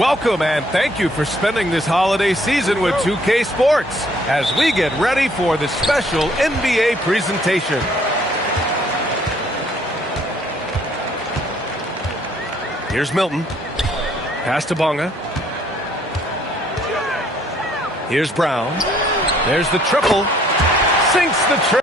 Welcome and thank you for spending this holiday season with 2K Sports as we get ready for the special NBA presentation. Here's Milton. Pass to Bonga. Here's Brown. There's the triple. Sinks the triple.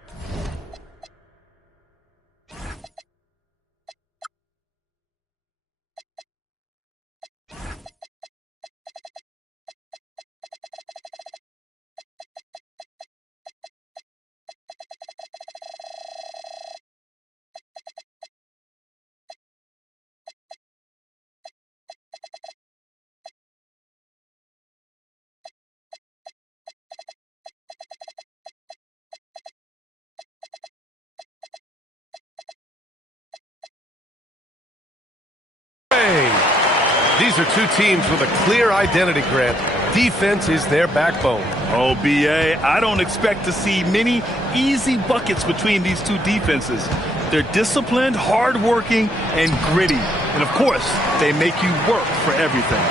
These are two teams with a clear identity, Grant. Defense is their backbone. Oh, B.A., I don't expect to see many easy buckets between these two defenses. They're disciplined, hardworking, and gritty. And, of course, they make you work for everything.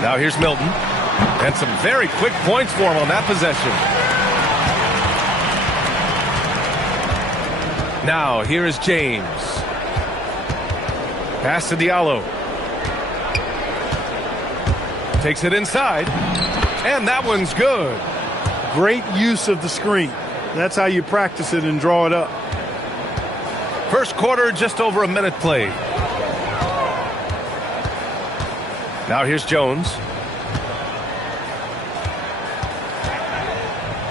Now here's Milton. And some very quick points for him on that possession. Now here is James. Pass to Diallo. Takes it inside, and that one's good. Great use of the screen. That's how you practice it and draw it up. First quarter, just over a minute played. Now here's Jones.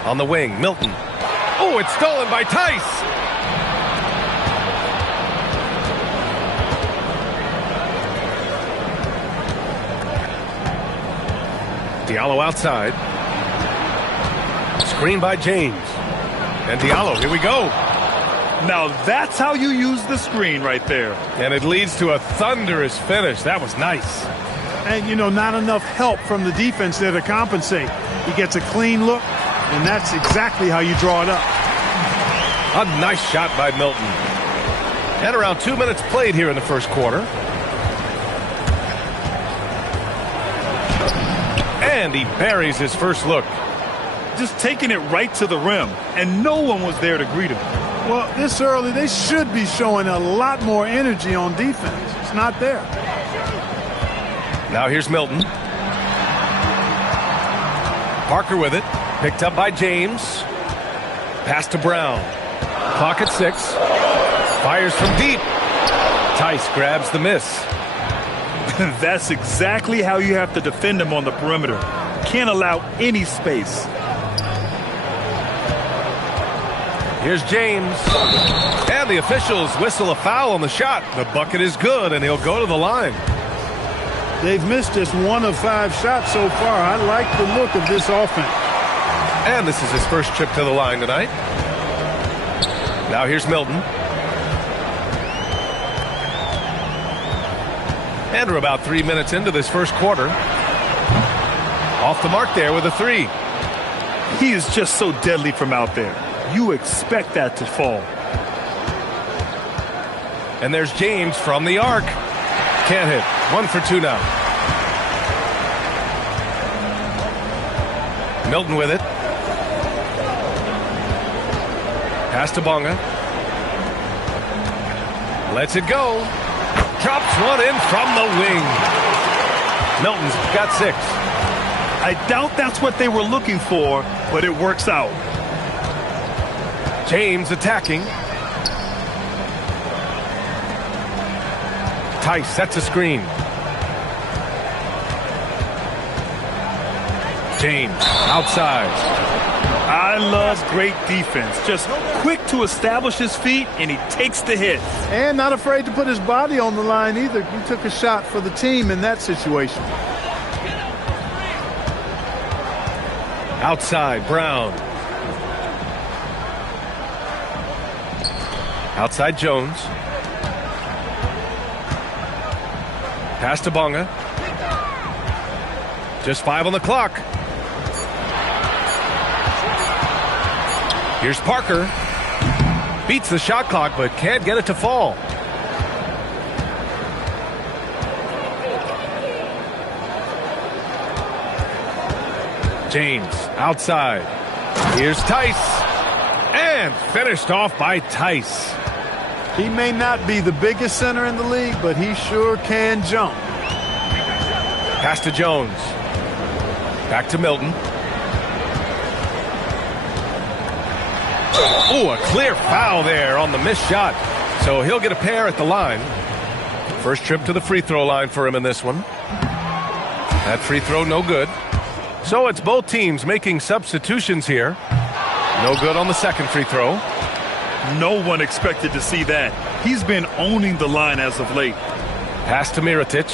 On the wing, Milton. Oh, it's stolen by Tice. Diallo outside. Screen by James. And Diallo, here we go. Now that's how you use the screen right there. And it leads to a thunderous finish. That was nice. And, you know, not enough help from the defense there to compensate. He gets a clean look, and that's exactly how you draw it up. A nice shot by Milton. And around 2 minutes played here in the first quarter. And he buries his first look. Just taking it right to the rim, and no one was there to greet him. Well, this early, they should be showing a lot more energy on defense. It's not there. Now here's Milton. Parker with it. Picked up by James. Pass to Brown. Clock at 6. Fires from deep. Tice grabs the miss. That's exactly how you have to defend him on the perimeter. Can't allow any space. Here's James. And the officials whistle a foul on the shot. The bucket is good, and he'll go to the line. They've missed just 1 of 5 shots so far. I like the look of this offense. And this is his first trip to the line tonight. Now here's Milton. And we're about 3 minutes into this first quarter. Off the mark there with a 3. He is just so deadly from out there. You expect that to fall. And there's James from the arc. Can't hit. 1 for 2 now. Milton with it. Pass to Bonga. Lets it go. Drops one in from the wing. Milton's got 6. I doubt that's what they were looking for, but it works out. James attacking. Tice sets a screen. James outside. I love great defense. Just quick to establish his feet, and he takes the hit. And not afraid to put his body on the line either. He took a shot for the team in that situation. Outside, Brown. Outside, Jones. Pass to Bonga. Just 5 on the clock. Here's Parker. Beats the shot clock, but can't get it to fall. James outside. Here's Tice. And finished off by Tice. He may not be the biggest center in the league, but he sure can jump. Pass to Jones. Back to Milton. Oh, a clear foul there on the missed shot. So he'll get a pair at the line. First trip to the free throw line for him in this one. That free throw no good. So it's both teams making substitutions here. No good on the second free throw. No one expected to see that. He's been owning the line as of late. Pass to Mirotic.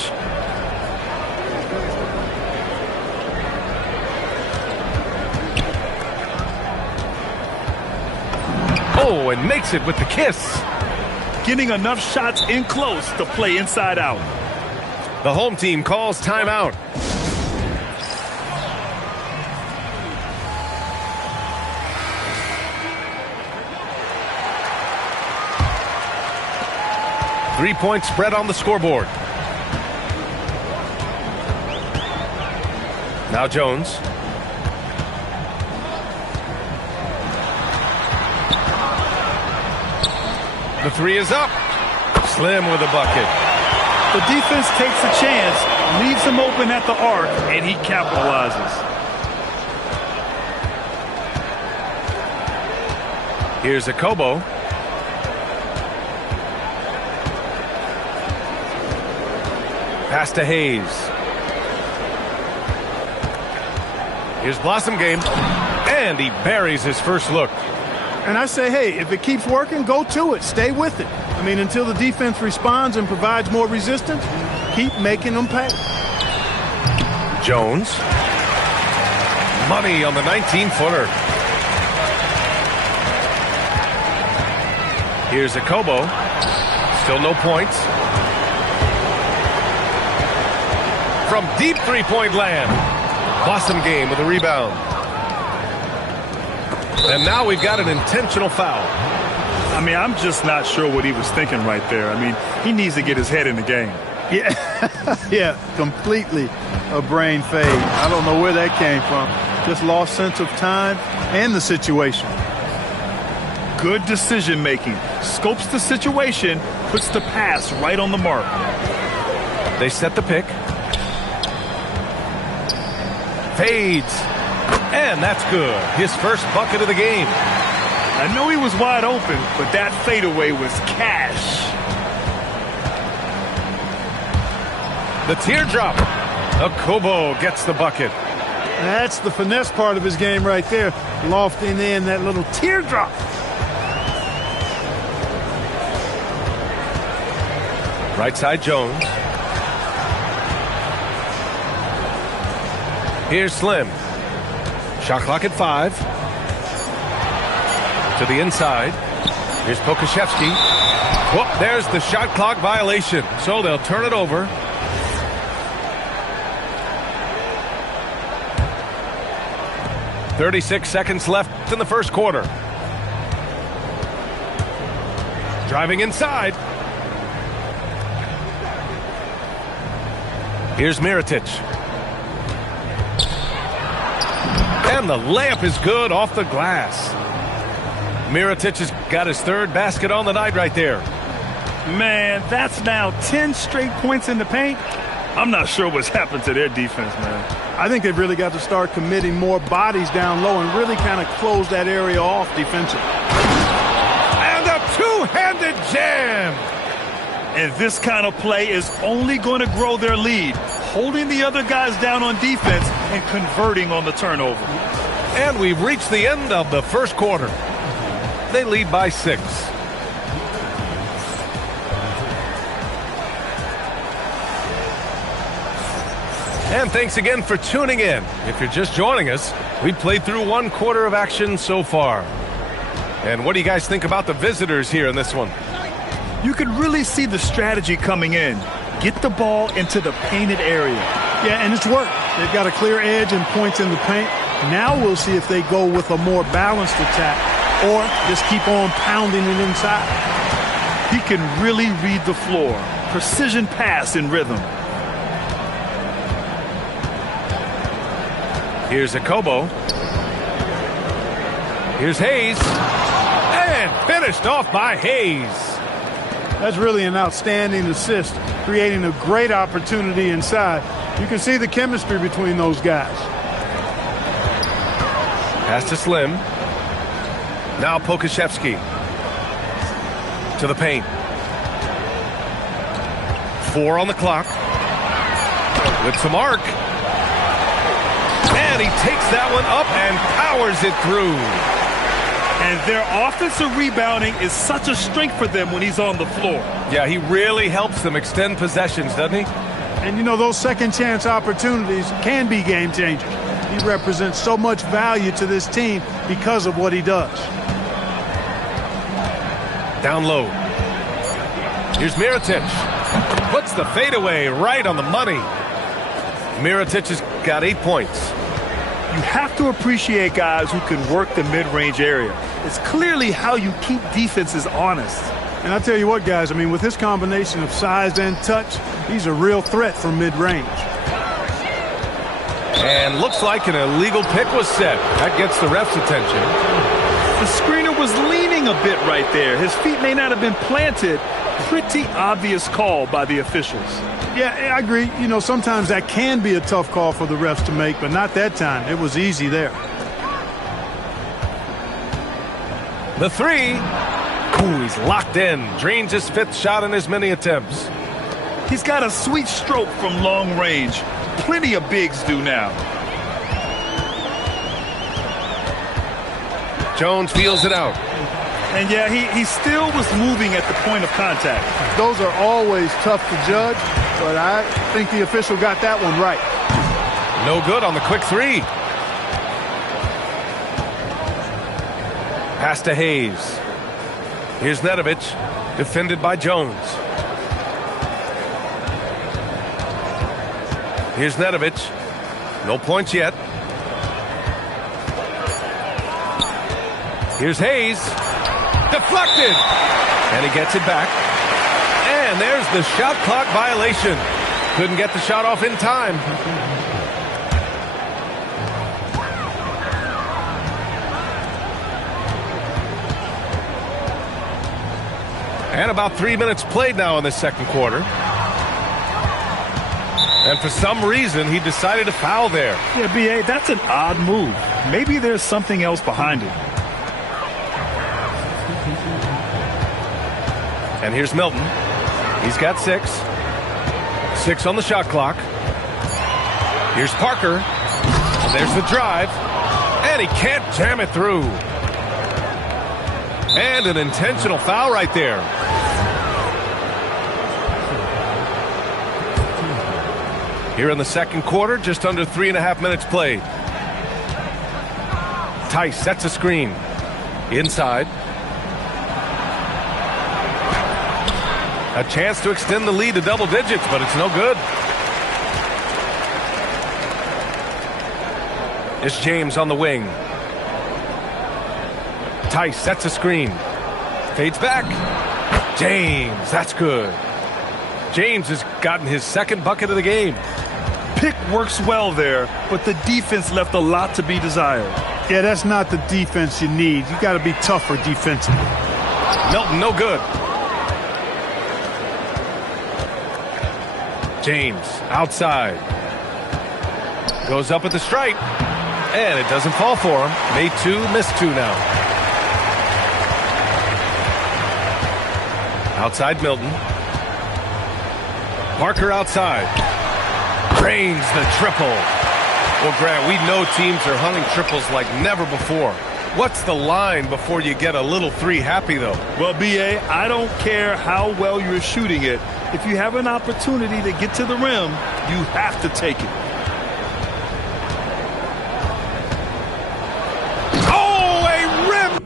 Oh, and makes it with the kiss. Getting enough shots in close to play inside out. The home team calls timeout. Three-point spread on the scoreboard. Now Jones. The three is up. Slim with a bucket. The defense takes a chance, leaves him open at the arc, and he capitalizes. Here's Akobo. Pass to Hayes. Here's Blossom Game. And he buries his first look. And I say, hey, if it keeps working, go to it. Stay with it. I mean, until the defense responds and provides more resistance, keep making them pay. Jones. Money on the 19-footer. Here's Akobo. Still no points. From deep three-point land. Blossom Game with a rebound. And now we've got an intentional foul. I mean, I'm just not sure what he was thinking right there. I mean, he needs to get his head in the game. Yeah, yeah, completely a brain fade. I don't know where that came from. Just lost sense of time and the situation. Good decision-making. Scopes the situation, puts the pass right on the mark. They set the pick. Fades. And that's good. His first bucket of the game. I know he was wide open, but that fadeaway was cash. The teardrop. Akobo gets the bucket. That's the finesse part of his game right there. Lofting in that little teardrop. Right side Jones. Here's Slim. Shot clock at 5. To the inside. Here's Pokashevsky. Whoop, there's the shot clock violation. So they'll turn it over. .36 seconds left in the first quarter. Driving inside. Here's Mirotic. And the layup is good off the glass. Mirotic has got his third basket on the night right there. Man, that's now 10 straight points in the paint. I'm not sure what's happened to their defense, man. I think they've really got to start committing more bodies down low and really kind of close that area off defensively. And a two-handed jam. And this kind of play is only going to grow their lead, holding the other guys down on defense and converting on the turnover. And we've reached the end of the first quarter. They lead by 6. And thanks again for tuning in. If you're just joining us, we've played through one quarter of action so far. And what do you guys think about the visitors here in this one? You could really see the strategy coming in. Get the ball into the painted area. Yeah, and it's worked. They've got a clear edge and points in the paint. Now we'll see if they go with a more balanced attack or just keep on pounding it inside. He can really read the floor. Precision pass in rhythm. Here's Akobo. Here's Hayes. And finished off by Hayes. That's really an outstanding assist, creating a great opportunity inside. You can see the chemistry between those guys. Pass to Slim. Now Pokashevsky. To the paint. 4 on the clock. With some arc. And he takes that one up and powers it through. And their offensive rebounding is such a strength for them when he's on the floor. Yeah, he really helps them extend possessions, doesn't he? And, you know, those second chance opportunities can be game changers. He represents so much value to this team because of what he does. Down low. Here's Mirotic. Puts the fadeaway right on the money. Mirotic has got 8 points. You have to appreciate guys who can work the mid-range area. It's clearly how you keep defenses honest. And I tell you what, guys, I mean, with his combination of size and touch, he's a real threat from mid-range. And looks like an illegal pick was set. That gets the ref's attention. The screener was leaning a bit right there. His feet may not have been planted. Pretty obvious call by the officials. Yeah, I agree. You know, sometimes that can be a tough call for the refs to make, but not that time. It was easy there. The 3. Ooh, he's locked in. Drains his 5th shot in as many attempts. He's got a sweet stroke from long range. Plenty of bigs do now. Jones feels it out. And yeah, he still was moving at the point of contact. Those are always tough to judge, but I think the official got that one right. No good on the quick 3. Pass to Hayes. Here's Nedovic, defended by Jones. Here's Nedovic. No points yet. Here's Hayes. Deflected. And he gets it back. And there's the shot clock violation. Couldn't get the shot off in time. And about 3 minutes played now in the second quarter. And for some reason, he decided to foul there. Yeah, B.A., that's an odd move. Maybe there's something else behind it. And here's Milton. He's got 6. 6 on the shot clock. Here's Parker. And there's the drive. And he can't jam it through. And an intentional foul right there. Here in the second quarter, just under 3.5 minutes played. Tice sets a screen. Inside. A chance to extend the lead to double digits, but it's no good. It's James on the wing. Tice sets a screen. Fades back. James, that's good. James has gotten his second bucket of the game. Pick works well there, but the defense left a lot to be desired. Yeah, that's not the defense you need. You got to be tougher defensively. Milton, no good. James, outside. Goes up at the stripe. And it doesn't fall for him. Made 2, missed 2 now. Outside Milton. Parker outside. Drains the triple. Well, Grant, we know teams are hunting triples like never before. What's the line before you get a little 3 happy, though? Well, B.A., I don't care how well you're shooting it. If you have an opportunity to get to the rim, you have to take it. Oh, a rim!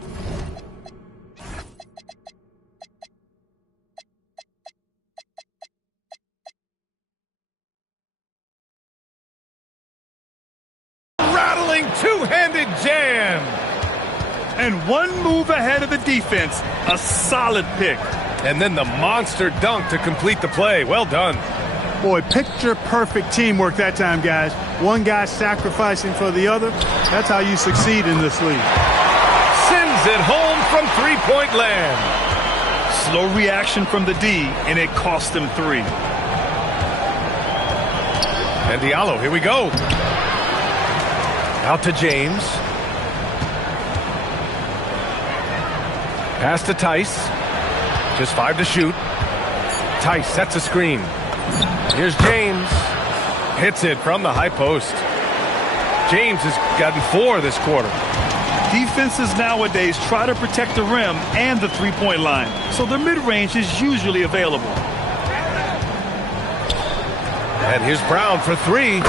Rattling two-handed jam! And one move ahead of the defense, a solid pick. And then the monster dunk to complete the play. Well done. Boy, picture-perfect teamwork that time, guys. One guy sacrificing for the other. That's how you succeed in this league. Sends it home from three-point land. Slow reaction from the D, and it cost him 3. And Diallo, here we go. Out to James. Pass to Tice. Just 5 to shoot. Tice sets a screen. Here's James. Hits it from the high post. James has gotten 4 this quarter. Defenses nowadays try to protect the rim and the three-point line, so their mid-range is usually available. And here's Brown for 3.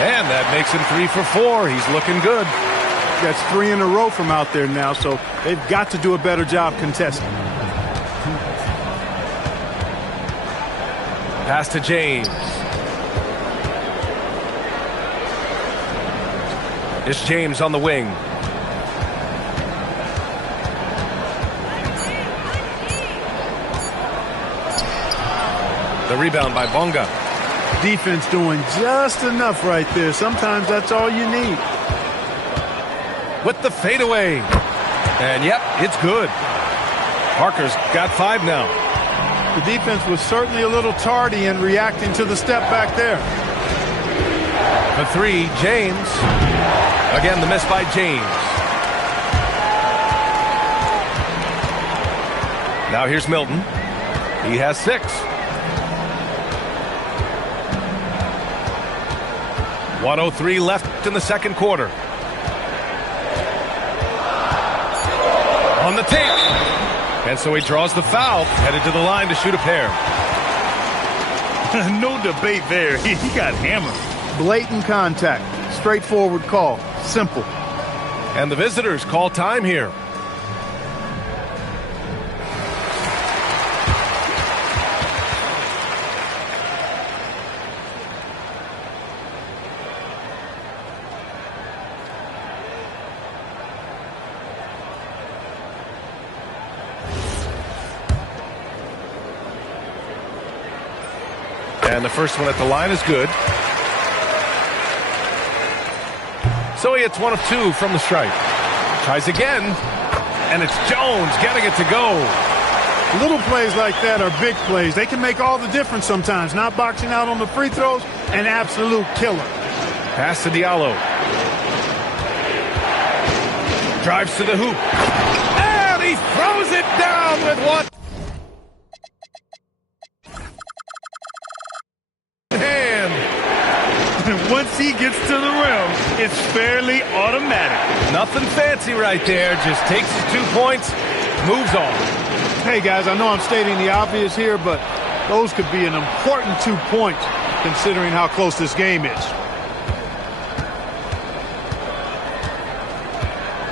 And that makes him 3 for 4. He's looking good. That's 3 in a row from out there now, so they've got to do a better job contesting. Pass to James. It's James on the wing. The rebound by Bonga. Defense doing just enough right there. Sometimes that's all you need. With the fadeaway. And yep, it's good. Parker's got 5 now. The defense was certainly a little tardy in reacting to the step back there. For 3, James. Again, the miss by James. Now here's Milton. He has 6. 1:03 left in the second quarter. On the take. And so he draws the foul, headed to the line to shoot a pair. No debate there. He got hammered. Blatant contact. Straightforward call. Simple. And the visitors call time here. And the first one at the line is good. So he hits 1 of 2 from the stripe. Tries again. And it's Jones getting it to go. Little plays like that are big plays. They can make all the difference sometimes. Not boxing out on the free throws, an absolute killer. Pass to Diallo. Drives to the hoop. And he throws it down with one hand. Once he gets to the rim, it's fairly automatic. Nothing fancy right there. Just takes his 2 points, moves on. Hey, guys, I know I'm stating the obvious here, but those could be an important 2 points considering how close this game is.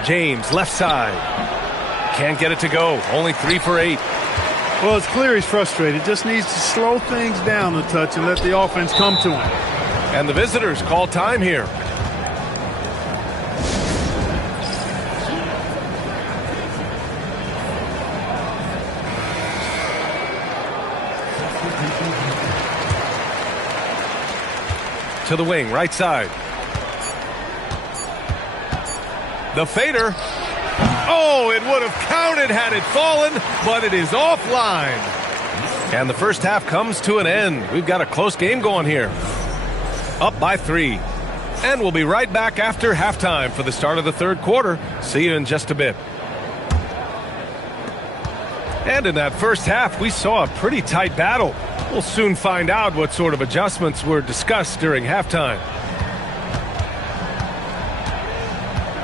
James, left side. Can't get it to go. Only 3 for 8. Well, it's clear he's frustrated. Just needs to slow things down a touch and let the offense come to him. And the visitors call time here. To the wing, right side. The fader. Oh, it would have counted had it fallen, but it is offline. And the first half comes to an end. We've got a close game going here. Up by 3. And we'll be right back after halftime for the start of the third quarter. See you in just a bit. And in that first half, we saw a pretty tight battle. We'll soon find out what sort of adjustments were discussed during halftime.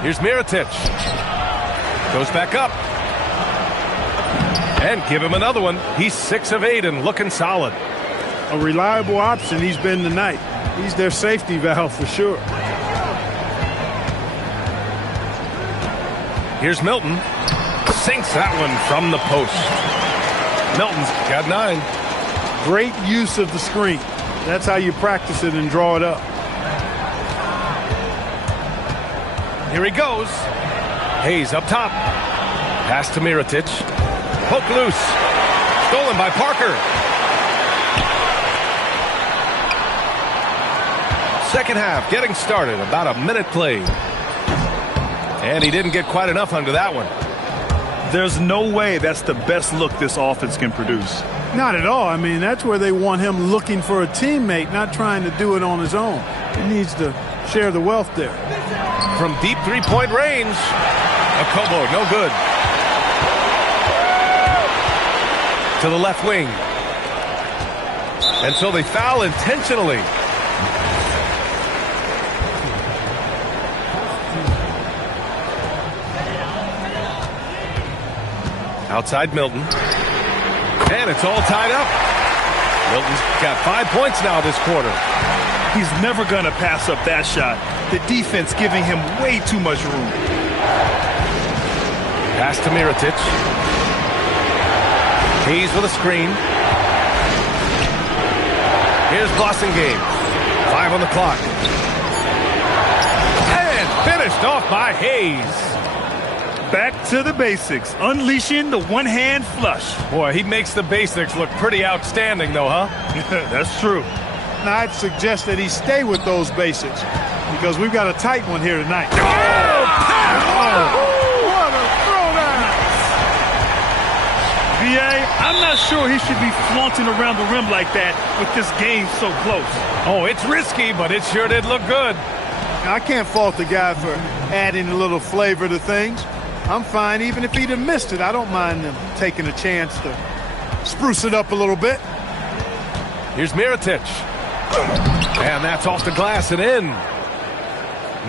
Here's Mirotic. Goes back up. And give him another one. He's 6 of 8 and looking solid. A reliable option he's been tonight. He's their safety valve for sure. Here's Milton. Sinks that one from the post. Milton's got 9. Great use of the screen. That's how you practice it and draw it up. Here he goes. Hayes up top. Pass to Mirotic. Poke loose. Stolen by Parker. Second half getting started. About a minute played. And he didn't get quite enough under that one. There's no way that's the best look this offense can produce. Not at all. I mean, that's where they want him looking for a teammate, not trying to do it on his own. He needs to share the wealth there. From deep three-point range, a Kobo, no good. To the left wing. And so they foul intentionally. Outside Milton. And it's all tied up. Milton's got 5 points now this quarter. He's never going to pass up that shot. The defense giving him way too much room. Pass to Mirotic. Hayes with a screen. Here's Blossomgame. 5 on the clock. And finished off by Hayes. Back to the basics. Unleashing the one-hand flush. Boy, he makes the basics look pretty outstanding, though, huh? That's true. Now, I'd suggest that he stay with those basics because we've got a tight one here tonight. What a throwdown! VA, I'm not sure he should be flaunting around the rim like that with this game so close. Oh, it's risky, but it sure did look good. Now, I can't fault the guy for adding a little flavor to things. I'm fine even if he'd have missed it. I don't mind them taking a chance to spruce it up a little bit. Here's Mirotic. And that's off the glass and in.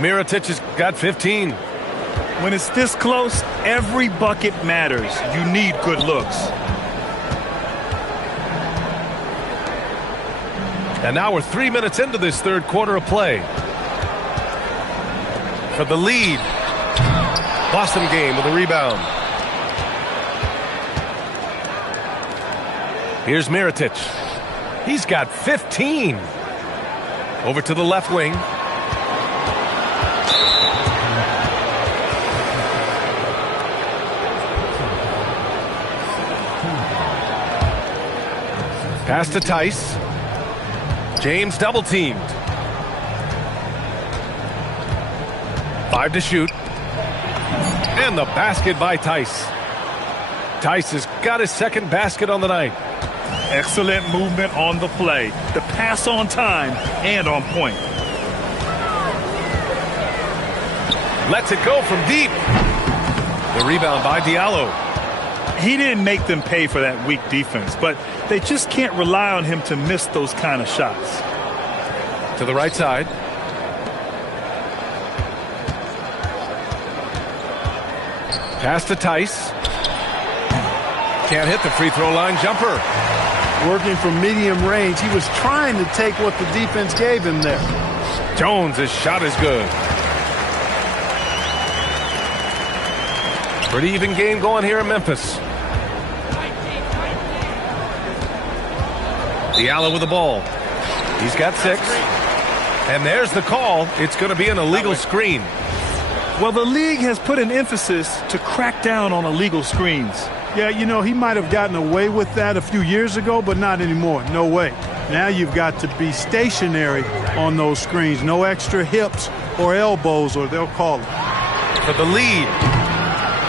Mirotic has got 15. When it's this close, every bucket matters. You need good looks. And now we're 3 minutes into this third quarter of play. For the lead. Blossomgame with a rebound. Here's Mirotic. He's got 15. Over to the left wing. Pass to Tice. James double teamed. 5 to shoot. And the basket by Tice. Tice has got his second basket on the night. Excellent movement on the play. The pass on time and on point. Lets it go from deep. The rebound by Diallo. He didn't make them pay for that weak defense, but they just can't rely on him to miss those kind of shots. To the right side. Pass to Tice. Can't hit the free throw line jumper. Working from medium range, he was trying to take what the defense gave him there. Jones, his shot is good. Pretty even game going here in Memphis. Diallo with the ball. He's got 6. And there's the call. It's going to be an illegal screen. Well, the league has put an emphasis to crack down on illegal screens. Yeah, you know, he might have gotten away with that a few years ago, but not anymore. No way. Now you've got to be stationary on those screens. No extra hips or elbows, or they'll call it. For the lead.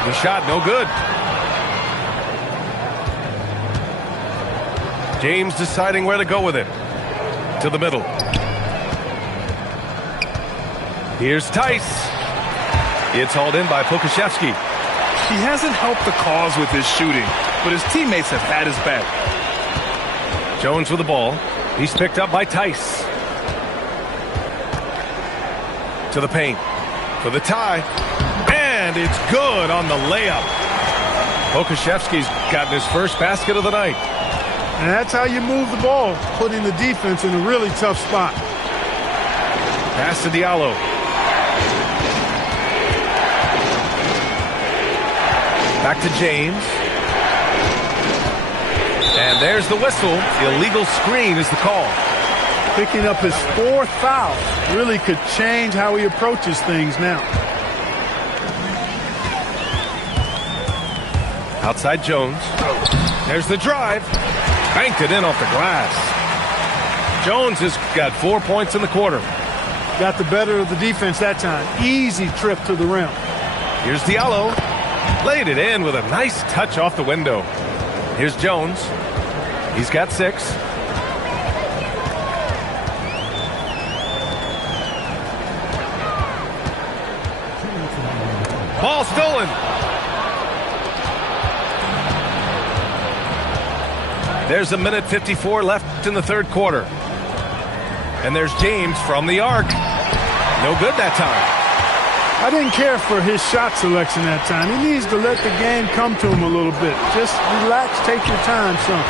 The shot no good. James deciding where to go with it. To the middle. Here's Tice. It's hauled in by Pokusevski. He hasn't helped the cause with his shooting, but his teammates have had his back. Jones with the ball. He's picked up by Tice. To the paint. For the tie. And it's good on the layup. Pokusevski's gotten his first basket of the night. And that's how you move the ball, putting the defense in a really tough spot. Pass to Diallo. Back to James. And there's the whistle. Illegal screen is the call. Picking up his 4th foul. Really could change how he approaches things now. Outside Jones. There's the drive. Banked it in off the glass. Jones has got 4 points in the quarter. Got the better of the defense that time. Easy trip to the rim. Here's Diallo. Laid it in with a nice touch off the window. Here's Jones. He's got 6. Ball stolen. There's a minute 54 left in the third quarter. And there's James from the arc. No good that time. I didn't care for his shot selection that time. He needs to let the game come to him a little bit. Just relax, take your time, son.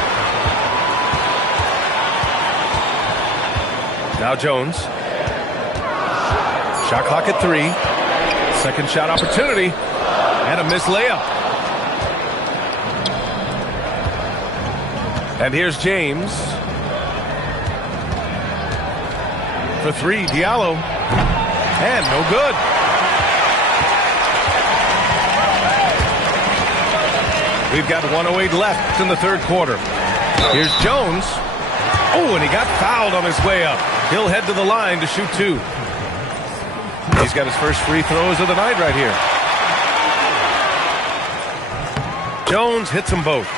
Now Jones. Shot clock at 3. Second shot opportunity. And a missed layup. And here's James. For 3, Diallo. And no good. We've got 1:08 left in the third quarter. Here's Jones. Oh, and he got fouled on his way up. He'll head to the line to shoot 2. He's got his first free throws of the night right here. Jones hits them both.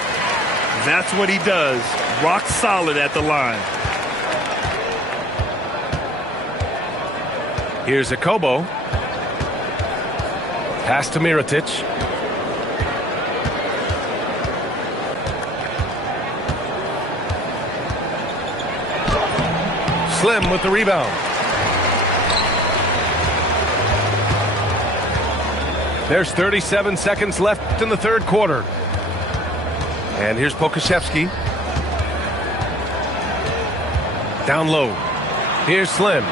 That's what he does. Rock solid at the line. Here's Akobo. Pass to Mirotic. Slim with the rebound. There's 37 seconds left in the third quarter. And here's Pokusevski. Down low. Here's Slim.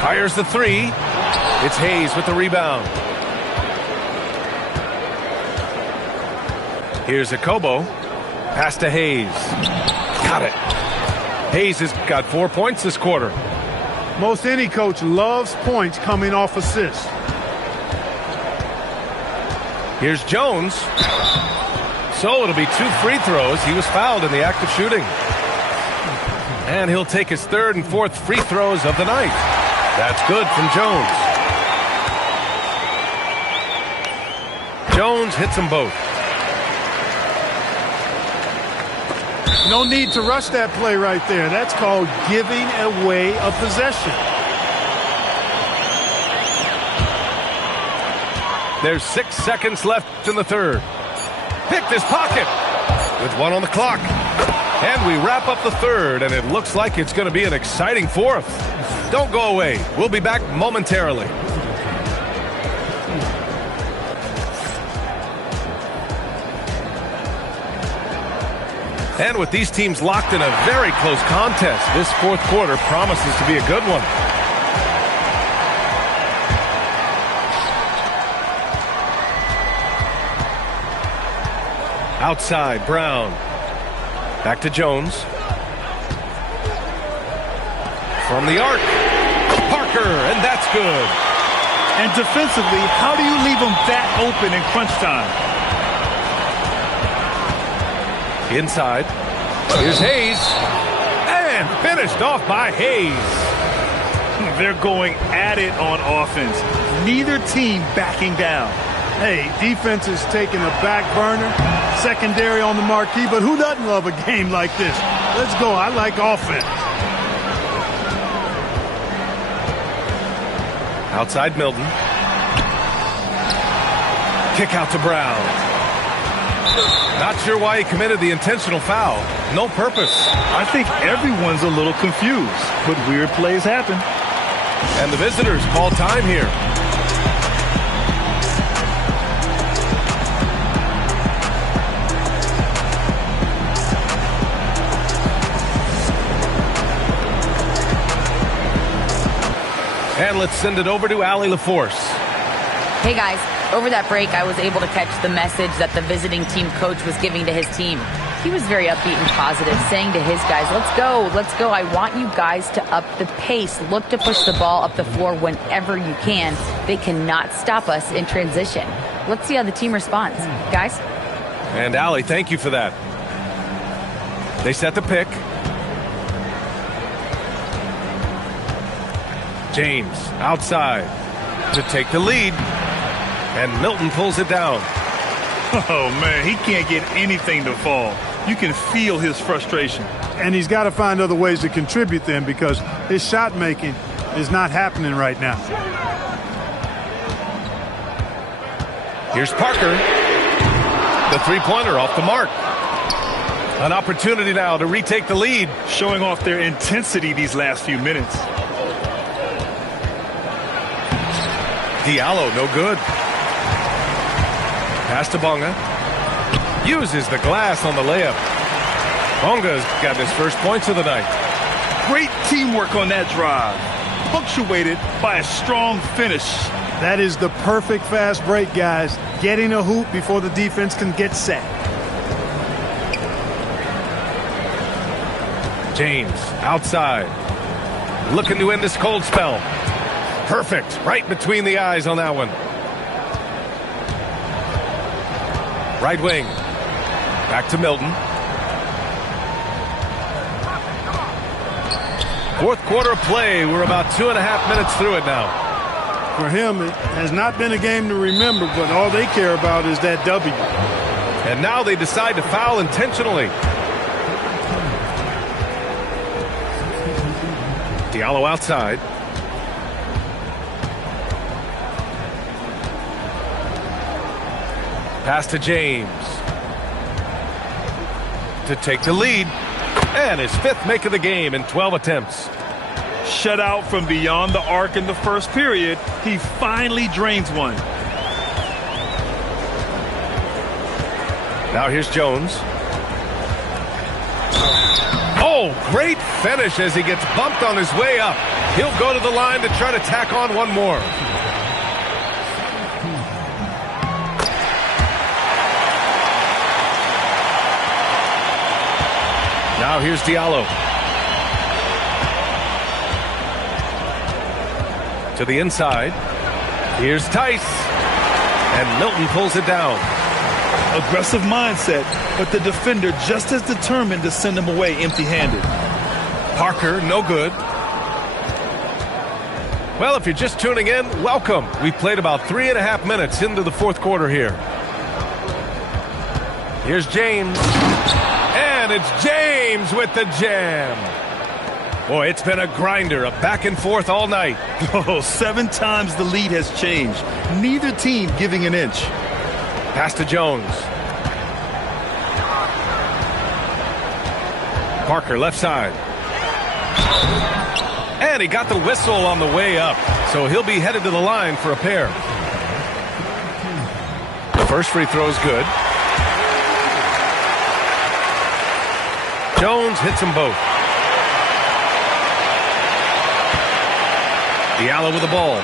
Fires the 3. It's Hayes with the rebound. Here's Akobo. Pass to Hayes. Got it. Hayes has got 4 points this quarter. Most any coach loves points coming off assists. Here's Jones. So it'll be 2 free throws. He was fouled in the act of shooting. And he'll take his 3rd and 4th free throws of the night. That's good from Jones. Jones hits them both. No need to rush that play right there. That's called giving away a possession. There's 6 seconds left in the third. Picked his pocket with 1 on the clock. And we wrap up the third, and it looks like it's going to be an exciting fourth. Don't go away. We'll be back momentarily. And with these teams locked in a very close contest, this fourth quarter promises to be a good one. Outside, Brown. Back to Jones. From the arc, Parker, and that's good. And defensively, how do you leave them that open in crunch time? Inside. Here's Hayes. And finished off by Hayes. They're going at it on offense. Neither team backing down. Hey, defense is taking a back burner, secondary on the marquee, but who doesn't love a game like this? Let's go. I like offense. Outside Milton. Kick out to Brown. Not sure why he committed the intentional foul. No purpose. I think everyone's a little confused, but weird plays happen. And the visitors call time here. And let's send it over to Allie LaForce. Hey guys, over that break I was able to catch the message that the visiting team coach was giving to his team. He was very upbeat and positive, saying to his guys, let's go. I want you guys to up the pace. Look to push the ball up the floor whenever you can. They cannot stop us in transition. Let's see how the team responds. Guys? And Allie, thank you for that. They set the pick. James outside to take the lead. And Milton pulls it down. Oh, man, he can't get anything to fall. You can feel his frustration. And he's got to find other ways to contribute then, because his shot making is not happening right now. Here's Parker. The three-pointer off the mark. An opportunity now to retake the lead. Showing off their intensity these last few minutes. Diallo, no good. Pass to Bonga. Uses the glass on the layup. Bonga's got his first points of the night. Great teamwork on that drive. Punctuated by a strong finish. That is the perfect fast break, guys. Getting a hoop before the defense can get set. James outside. Looking to end this cold spell. Perfect. Right between the eyes on that one. Right wing. Back to Milton. Fourth quarter of play. We're about 2.5 minutes through it now. For him, it has not been a game to remember, but all they care about is that W. And now they decide to foul intentionally. Diallo outside. Pass to James. To take the lead. And his fifth make of the game in 12 attempts. Shut out from beyond the arc in the first period. He finally drains one. Now here's Jones. Oh, great finish as he gets bumped on his way up. He'll go to the line to try to tack on one more. Now here's Diallo. To the inside. Here's Tice. And Milton pulls it down. Aggressive mindset, but the defender just as determined to send him away empty-handed. Parker, no good. Well, if you're just tuning in, welcome. We've played about 3.5 minutes into the fourth quarter here. Here's James. And it's James with the jam. Boy, it's been a grinder, a back and forth all night. Oh, 7 times the lead has changed. Neither team giving an inch. Pass to Jones. Parker left side. And he got the whistle on the way up. So he'll be headed to the line for a pair. The first free throw is good. Jones hits them both. Diallo with the ball.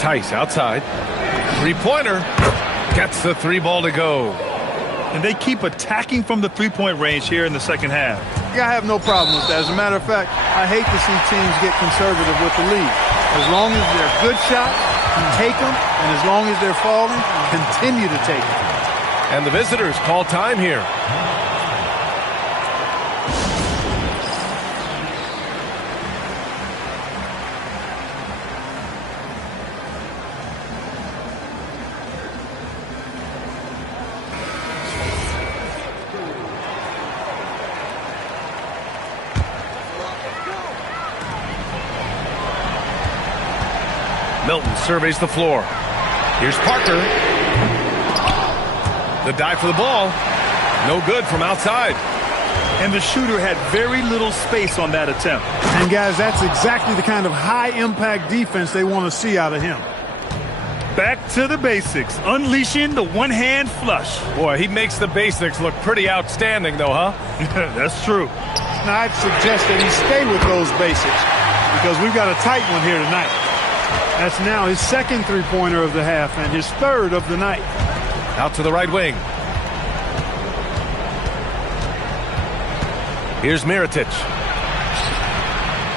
Tice outside. Three-pointer. Gets the three ball to go. And they keep attacking from the three-point range here in the second half. Yeah, I have no problem with that. As a matter of fact, I hate to see teams get conservative with the lead. As long as they're good shots, take them. And as long as they're falling, continue to take them. And the visitors call time here. Milton surveys the floor. Here's Parker. The dive for the ball. No good from outside. And the shooter had very little space on that attempt. And guys, that's exactly the kind of high-impact defense they want to see out of him. Back to the basics. Unleashing the one-hand flush. Boy, he makes the basics look pretty outstanding, though, huh? That's true. Now, I'd suggest that he stay with those basics because we've got a tight one here tonight. That's now his second three-pointer of the half and his third of the night. Out to the right wing. Here's Mirotic.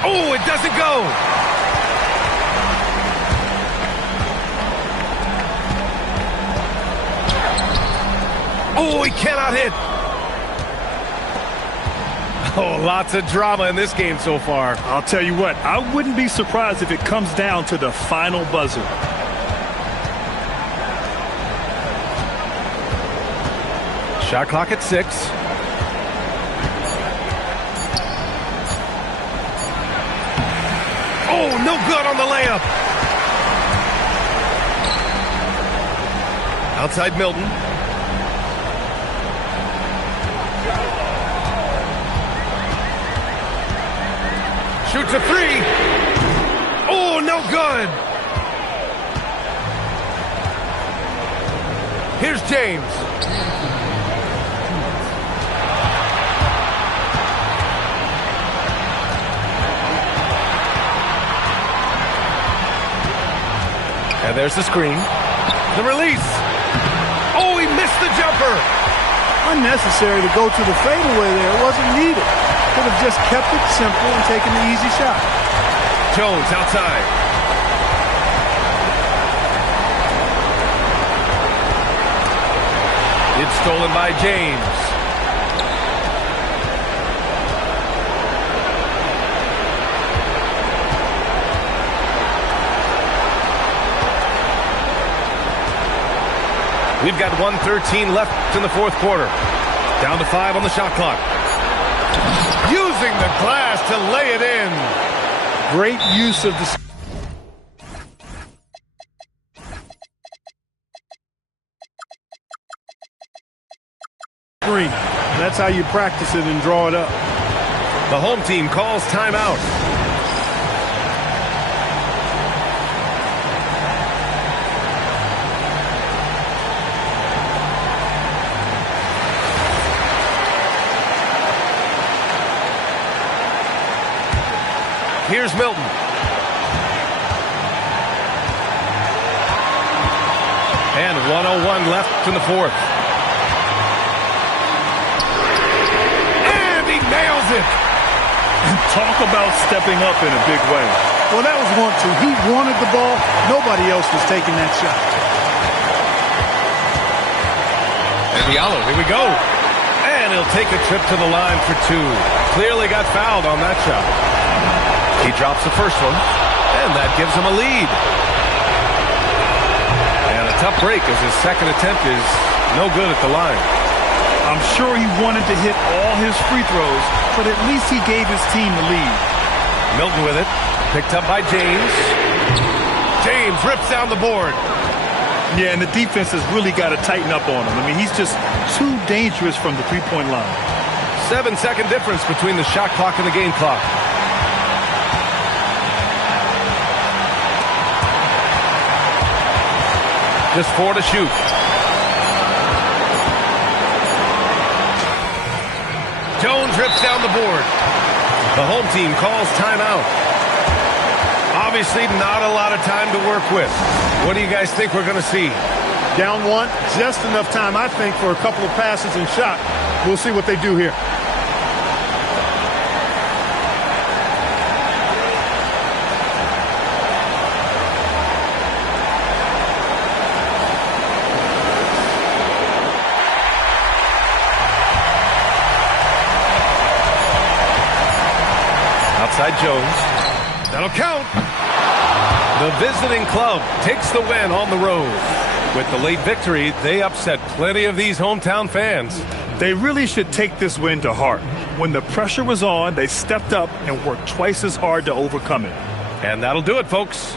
Oh, it doesn't go. Oh, he cannot hit. Oh, lots of drama in this game so far. I'll tell you what, I wouldn't be surprised if it comes down to the final buzzer. Shot clock at 6. Oh, no good on the layup. Outside Milton. Shoots a 3. Oh, no good. Here's James. And there's the screen. The release. Oh, he missed the jumper. Unnecessary to go to the fadeaway there. It wasn't needed. Could have just kept it simple and taken the easy shot. Jones outside. It's stolen by James. We've got 1:13 left in the fourth quarter. Down to 5 on the shot clock. Using the glass to lay it in. Great use of the screen. That's how you practice it and draw it up. The home team calls timeout. Here's Milton. And 1:01 left in the fourth. And he nails it. Talk about stepping up in a big way. Well, that was 1-2. He wanted the ball. Nobody else was taking that shot. And Diallo, here we go. And he'll take a trip to the line for 2. Clearly got fouled on that shot. He drops the first one, and that gives him a lead. And a tough break as his second attempt is no good at the line. I'm sure he wanted to hit all his free throws, but at least he gave his team the lead. Milton with it, picked up by James. James rips down the board. Yeah, and the defense has really got to tighten up on him. I mean, he's just too dangerous from the three-point line. 7-second difference between the shot clock and the game clock. Just 4 to shoot. Jones rips down the board. The home team calls timeout. Obviously not a lot of time to work with. What do you guys think we're going to see? Down 1, just enough time, I think, for a couple of passes and shot. We'll see what they do here. Outside Jones. That'll count. The visiting club takes the win on the road. With the late victory, they upset plenty of these hometown fans. They really should take this win to heart. When the pressure was on, they stepped up and worked twice as hard to overcome it. And that'll do it, folks.